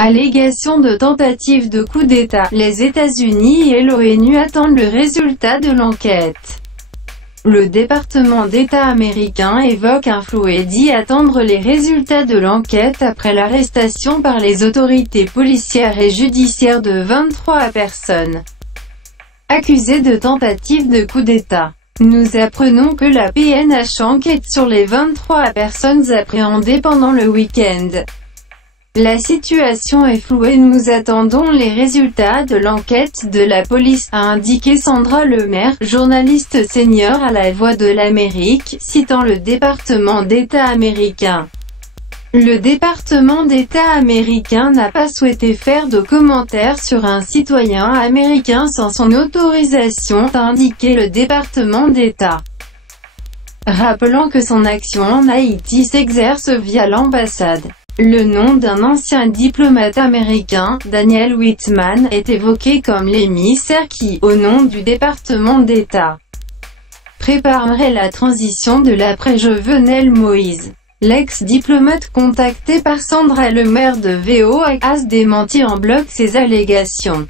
Allégation de tentative de coup d'État. Les États-Unis et l'ONU attendent le résultat de l'enquête. Le département d'État américain évoque un flou et dit attendre les résultats de l'enquête après l'arrestation par les autorités policières et judiciaires de 23 personnes accusées de tentative de coup d'État. Nous apprenons que la PNH enquête sur les 23 personnes appréhendées pendant le week-end. La situation est floue et nous attendons les résultats de l'enquête de la police, a indiqué Sandra Lemaire, journaliste senior à La Voix de l'Amérique, citant le département d'État américain. Le département d'État américain n'a pas souhaité faire de commentaires sur un citoyen américain sans son autorisation, a indiqué le département d'État. Rappelant que son action en Haïti s'exerce via l'ambassade. Le nom d'un ancien diplomate américain, Daniel Whitman, est évoqué comme l'émissaire qui, au nom du département d'État, préparerait la transition de l'après-Jovenel Moïse. L'ex-diplomate contacté par Sandra Lemaire de VOA a démenti en bloc ces allégations.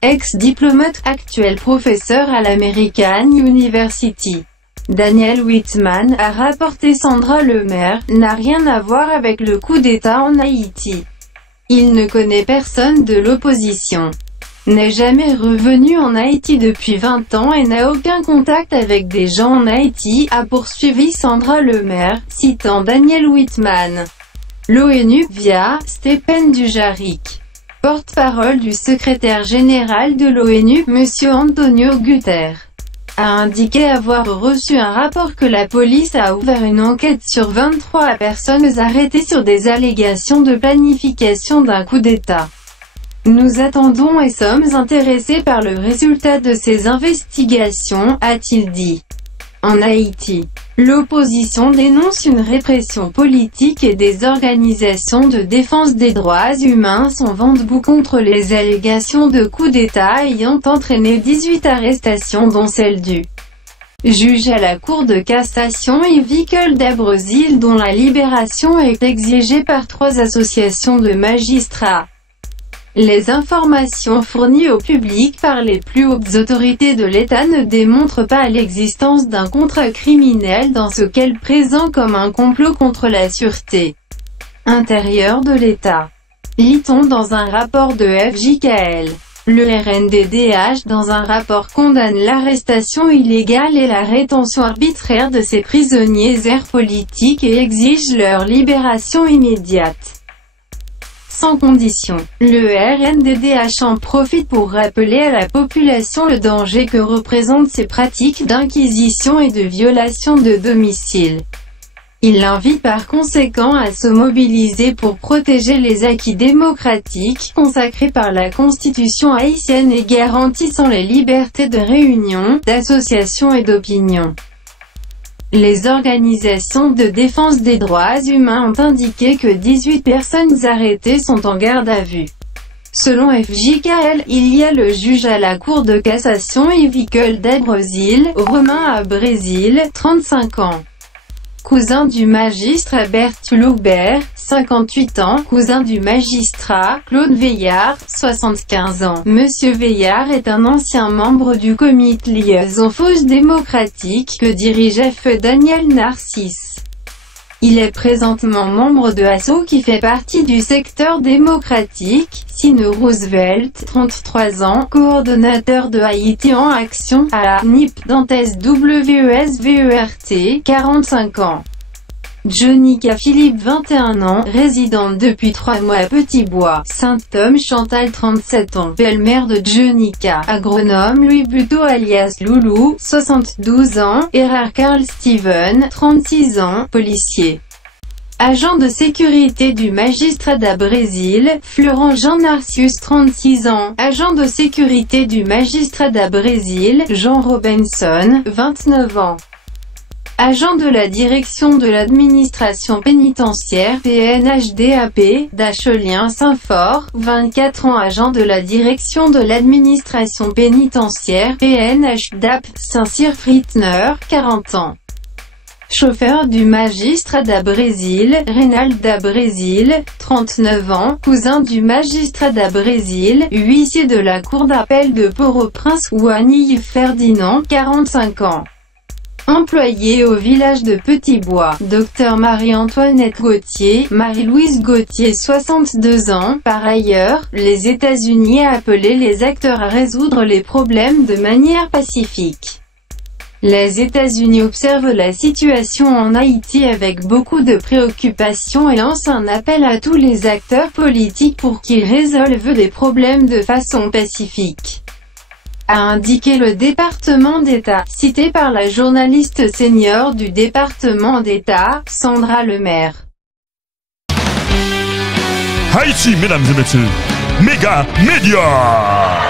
Ex-diplomate, actuel professeur à l'American University. Daniel Whitman, a rapporté Sandra Lemaire, n'a rien à voir avec le coup d'État en Haïti. Il ne connaît personne de l'opposition. N'est jamais revenu en Haïti depuis 20 ans et n'a aucun contact avec des gens en Haïti, a poursuivi Sandra Lemaire, citant Daniel Whitman. L'ONU, via Stéphane Dujarric, porte-parole du secrétaire général de l'ONU, M. Antonio Guterres, a indiqué avoir reçu un rapport que la police a ouvert une enquête sur 23 personnes arrêtées sur des allégations de planification d'un coup d'État. Nous attendons et sommes intéressés par le résultat de ces investigations, a-t-il dit. En Haïti, l'opposition dénonce une répression politique et des organisations de défense des droits humains sont vent debout contre les allégations de coup d'État ayant entraîné 18 arrestations dont celle du juge à la Cour de cassation Yves Dabrezil dont la libération est exigée par 3 associations de magistrats. Les informations fournies au public par les plus hautes autorités de l'État ne démontrent pas l'existence d'un contrat criminel dans ce qu'elles présentent comme un complot contre la sûreté intérieure de l'État. Lit-on dans un rapport de FJKL. Le RNDDH dans un rapport condamne l'arrestation illégale et la rétention arbitraire de ces prisonniers politiques et exige leur libération immédiate. Sans condition. Le RNDDH en profite pour rappeler à la population le danger que représentent ces pratiques d'inquisition et de violation de domicile. Il l'invite par conséquent à se mobiliser pour protéger les acquis démocratiques, consacrés par la Constitution haïtienne et garantissant les libertés de réunion, d'association et d'opinion. Les organisations de défense des droits humains ont indiqué que 18 personnes arrêtées sont en garde à vue. Selon FJKL, il y a le juge à la Cour de cassation Yves Dabrezil, Romain à Brésil, 35 ans. Cousin du magistrat Berthe Loubert, 58 ans, cousin du magistrat Claude Veillard, 75 ans. Monsieur Veillard est un ancien membre du comité Liaison Fausse démocratique que dirige F. Daniel Narcisse. Il est présentement membre de ASSO qui fait partie du secteur démocratique. Sino Roosevelt, 33 ans, coordonnateur de Haïti en action, à la NIP, Dantes WESVERT, 45 ans. Jonica Philippe, 21 ans, résidente depuis 3 mois à Petit-Bois, Saint-Thome. Chantal, 37 ans, belle-mère de Jonica. Agronome Louis Buteau alias Loulou, 72 ans. Erard Carl Steven, 36 ans, policier. Agent de sécurité du magistrat Brésil, Florent Jean Narcius, 36 ans. Agent de sécurité du magistrat Brésil, Jean Robinson, 29 ans. Agent de la direction de l'administration pénitentiaire PNHDAP, d'Achelien-Saint-Fort, 24 ans. Agent de la direction de l'administration pénitentiaire PNHDAP, Saint-Cyr-Frittner, 40 ans. chauffeur du magistrat d'Abrésil, Reynald d'Abrésil, 39 ans, cousin du magistrat d'Abrésil, huissier de la cour d'appel de Port-au-Prince, Juan Ferdinand, 45 ans. Employé au village de Petit-Bois, Dr Marie-Antoinette Gauthier, Marie-Louise Gauthier 62 ans. Par ailleurs, les États-Unis a appelé les acteurs à résoudre les problèmes de manière pacifique. Les États-Unis observent la situation en Haïti avec beaucoup de préoccupation et lancent un appel à tous les acteurs politiques pour qu'ils résolvent les problèmes de façon pacifique, a indiqué le département d'État, cité par la journaliste senior du département d'État, Sandra Lemaire. Haïti, mesdames et messieurs, Méga Média.